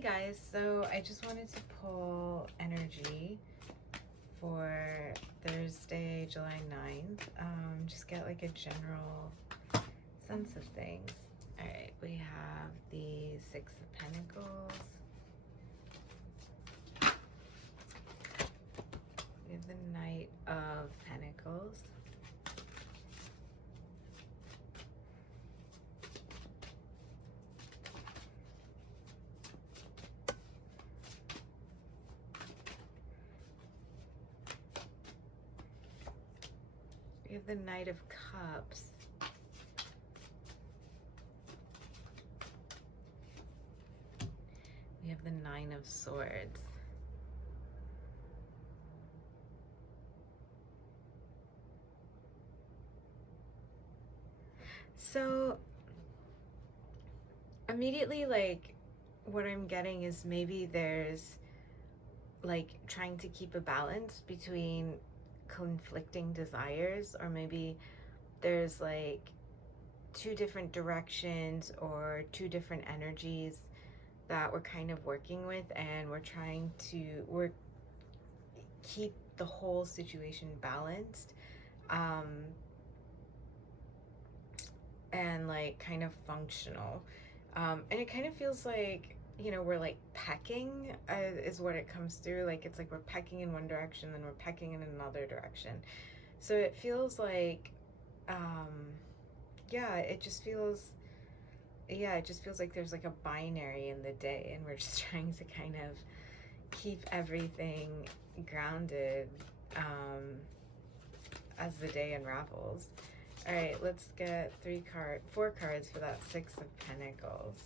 Hey guys, so I just wanted to pull energy for Thursday, July 9th. Just get like a general sense of things. All right, we have the Six of Pentacles. We have the Knight of Pentacles. We have the Knight of Cups. We have the Nine of Swords. So immediately, like, what I'm getting is maybe there's like trying to keep a balance between conflicting desires, or maybe there's like two different directions or two different energies that we're kind of working with, and we're trying to keep the whole situation balanced, and like kind of functional. And it kind of feels like, we're like pecking, is what it comes through. Like it's like we're pecking in one direction, then we're pecking in another direction. So it feels like, yeah, it just feels, like there's like a binary in the day, and we're just trying to kind of keep everything grounded, as the day unravels. All right, let's get four cards for that Six of Pentacles.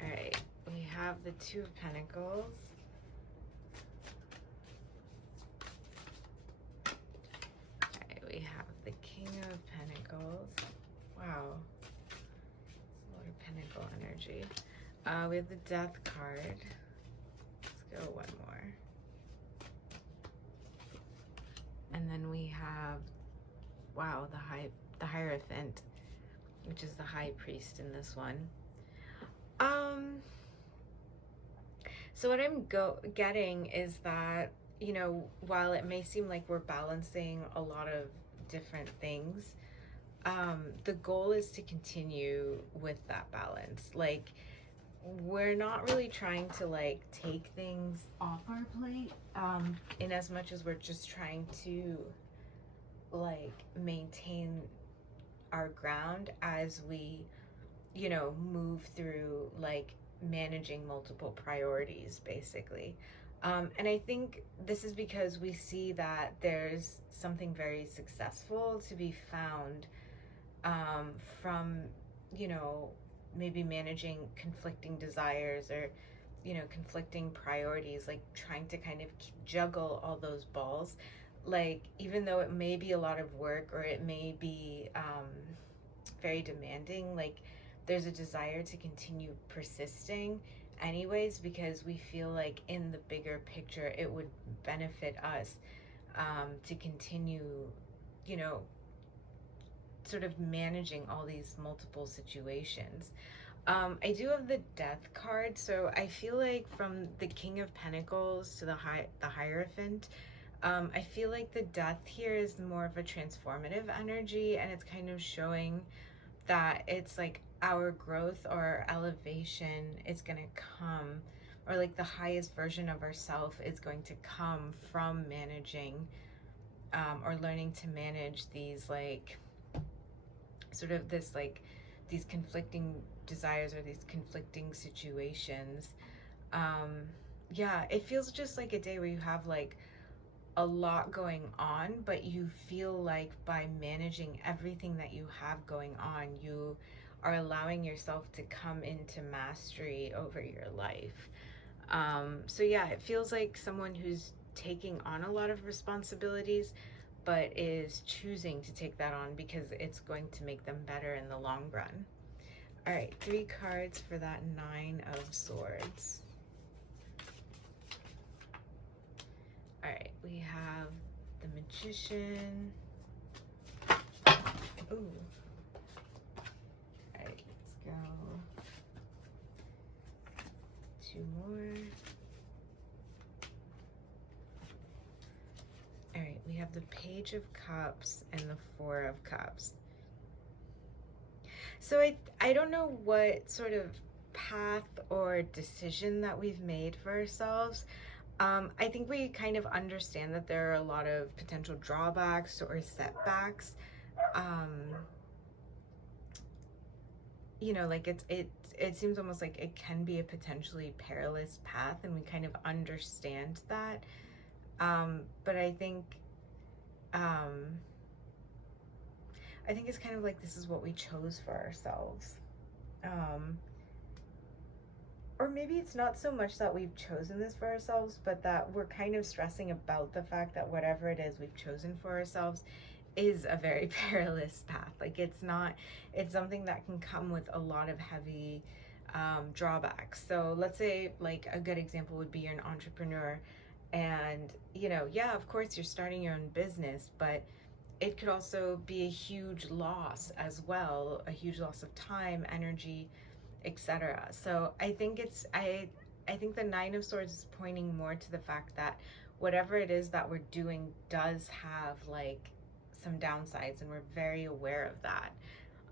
All right, we have the Two of Pentacles. All right, we have the King of Pentacles. Wow, it's a lot of Pentacle energy. We have the Death card. Let's go one more. And then we have, wow, the Hierophant, which is the High Priest in this one. So what I'm getting is that, while it may seem like we're balancing a lot of different things, the goal is to continue with that balance. Like, we're not really trying to like take things off our plate, in as much as we're just trying to like maintain our ground as we, move through like managing multiple priorities, basically. And I think this is because we see that there's something very successful to be found, from, maybe managing conflicting desires, or, conflicting priorities, like trying to kind of juggle all those balls. Like, even though it may be a lot of work, or it may be, very demanding, like there's a desire to continue persisting anyways, because we feel like in the bigger picture it would benefit us, to continue, you know sort of managing all these multiple situations. I do have the Death card, so I feel like from the King of Pentacles to the Hierophant, I feel like the Death here is more of a transformative energy, and it's kind of showing that it's like our growth or our elevation is going to come, or like the highest version of ourself is going to come from managing, or learning to manage these like sort of this like these conflicting desires or these conflicting situations. Yeah, it feels just like a day where you have like a lot going on, but you feel like by managing everything that you have going on, you are allowing yourself to come into mastery over your life. So yeah, it feels like someone who's taking on a lot of responsibilities, but is choosing to take that on because it's going to make them better in the long run. All right, 3 cards for that Nine of Swords. All right, we have the Magician, Ooh. All right, let's go. 2 more. All right, we have the Page of Cups and the Four of Cups. So I don't know what sort of path or decision that we've made for ourselves. I think we kind of understand that there are a lot of potential drawbacks or setbacks. Um, you know, like it seems almost like it can be a potentially perilous path, and we kind of understand that. But um, I think it's kind of like this is what we chose for ourselves. Um, or maybe it's not so much that we've chosen this for ourselves, but that we're kind of stressing about the fact that whatever it is we've chosen for ourselves is a very perilous path. Like it's something that can come with a lot of heavy drawbacks. So let's say, like, a good example would be you're an entrepreneur, and yeah, of course you're starting your own business, but it could also be a huge loss as well, a huge loss of time, energy, etc. So I think the Nine of Swords is pointing more to the fact that whatever it is that we're doing does have like some downsides, and we're very aware of that.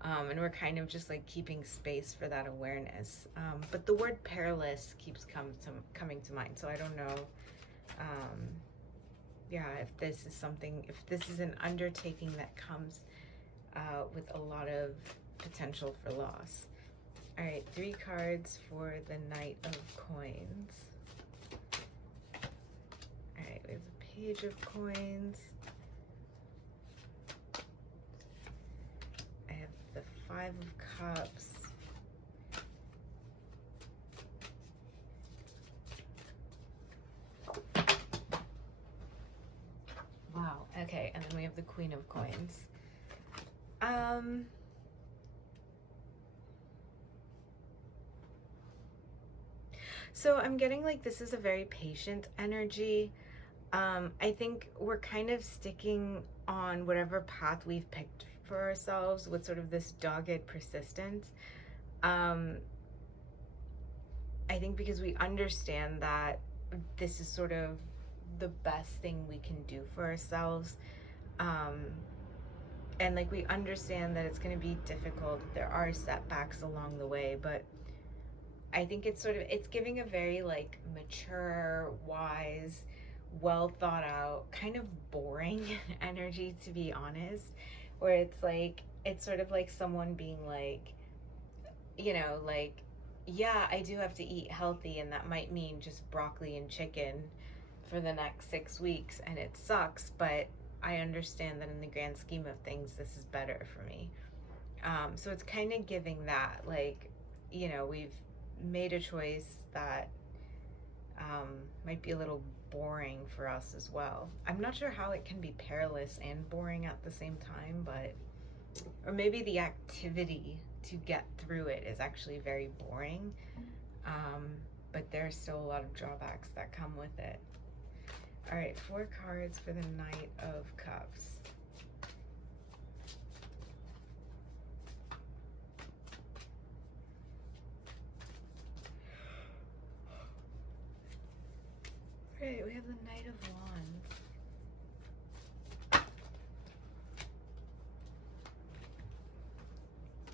And we're kind of just like keeping space for that awareness. But the word perilous keeps coming to mind. So I don't know, yeah, if this is an undertaking that comes with a lot of potential for loss. All right, 3 cards for the Knight of Coins. All right, we have the Page of Coins. I have the 5 of Cups. Wow, okay, and then we have the Queen of Coins. So I'm getting like this is a very patient energy. I think we're kind of sticking on whatever path we've picked for ourselves with sort of this dogged persistence. I think because we understand that this is sort of the best thing we can do for ourselves. And like we understand that it's going to be difficult. There are setbacks along the way, but I think it's giving a very like mature, wise, well thought out, kind of boring energy, to be honest, where it's sort of like someone being like, like, yeah, I do have to eat healthy, and that might mean just broccoli and chicken for the next 6 weeks, and it sucks, but I understand that in the grand scheme of things, this is better for me. So it's kind of giving that, like, we've made a choice that might be a little boring for us as well. I'm not sure how it can be perilous and boring at the same time, or maybe the activity to get through it is actually very boring. But there's still a lot of drawbacks that come with it. All right, 4 cards for the Knight of Cups. All right, we have the Knight of Wands.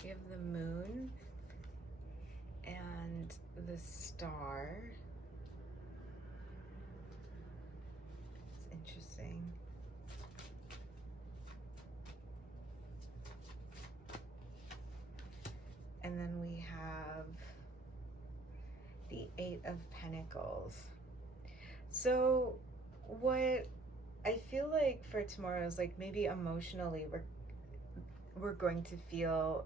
We have the Moon and the Star. It's interesting. And then we have the 8 of Pentacles. So what I feel like for tomorrow is like maybe emotionally we're going to feel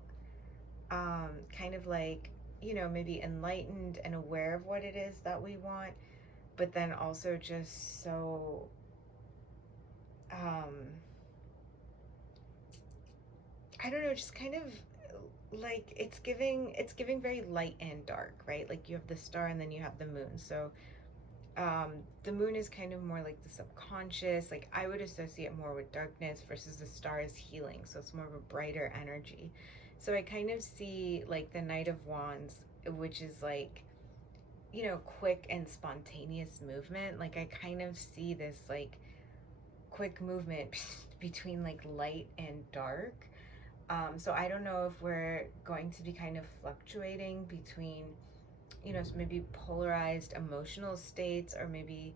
kind of like, maybe enlightened and aware of what it is that we want, but then also just so I don't know, just kind of like it's giving very light and dark, right? Like you have the star and then you have the moon. So The moon is kind of more like the subconscious. Like I would associate more with darkness versus the star is healing. So it's more of a brighter energy. So I kind of see like the Knight of Wands, which is like, quick and spontaneous movement. Like I kind of see this like quick movement between like light and dark. So I don't know if we're going to be kind of fluctuating between, maybe polarized emotional states, or maybe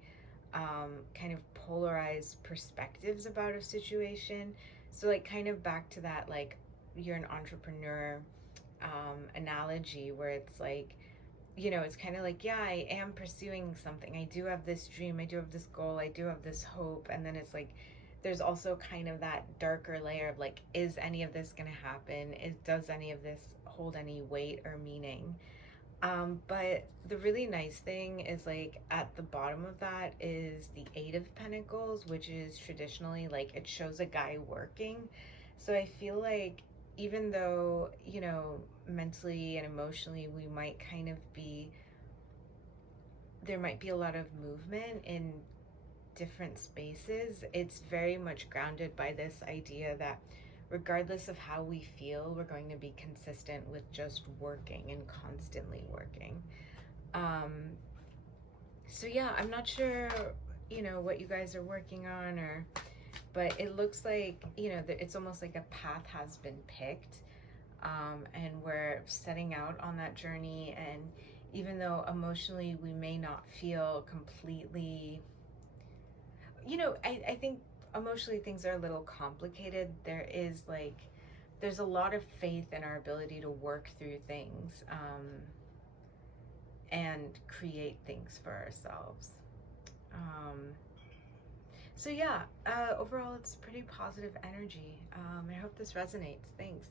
kind of polarized perspectives about a situation. So, like, kind of back to that, like, you're an entrepreneur analogy where it's like, it's kind of like, yeah, I am pursuing something. I do have this dream. I do have this goal. I do have this hope. And then it's like, there's also kind of that darker layer of like, is any of this going to happen? Does any of this hold any weight or meaning? But the really nice thing is like at the bottom of that is the Eight of Pentacles, which is traditionally like it shows a guy working. So I feel like even though, mentally and emotionally we might kind of be, there might be a lot of movement in different spaces, it's very much grounded by this idea that regardless of how we feel, we're going to be consistent with just working and constantly working. Um, so yeah, I'm not sure, what you guys are working on, or, but it looks like, that it's almost like a path has been picked, and we're setting out on that journey. And even though emotionally we may not feel completely, I think emotionally things are a little complicated. There's a lot of faith in our ability to work through things, and create things for ourselves. Um, so yeah, overall it's pretty positive energy. I hope this resonates. Thanks.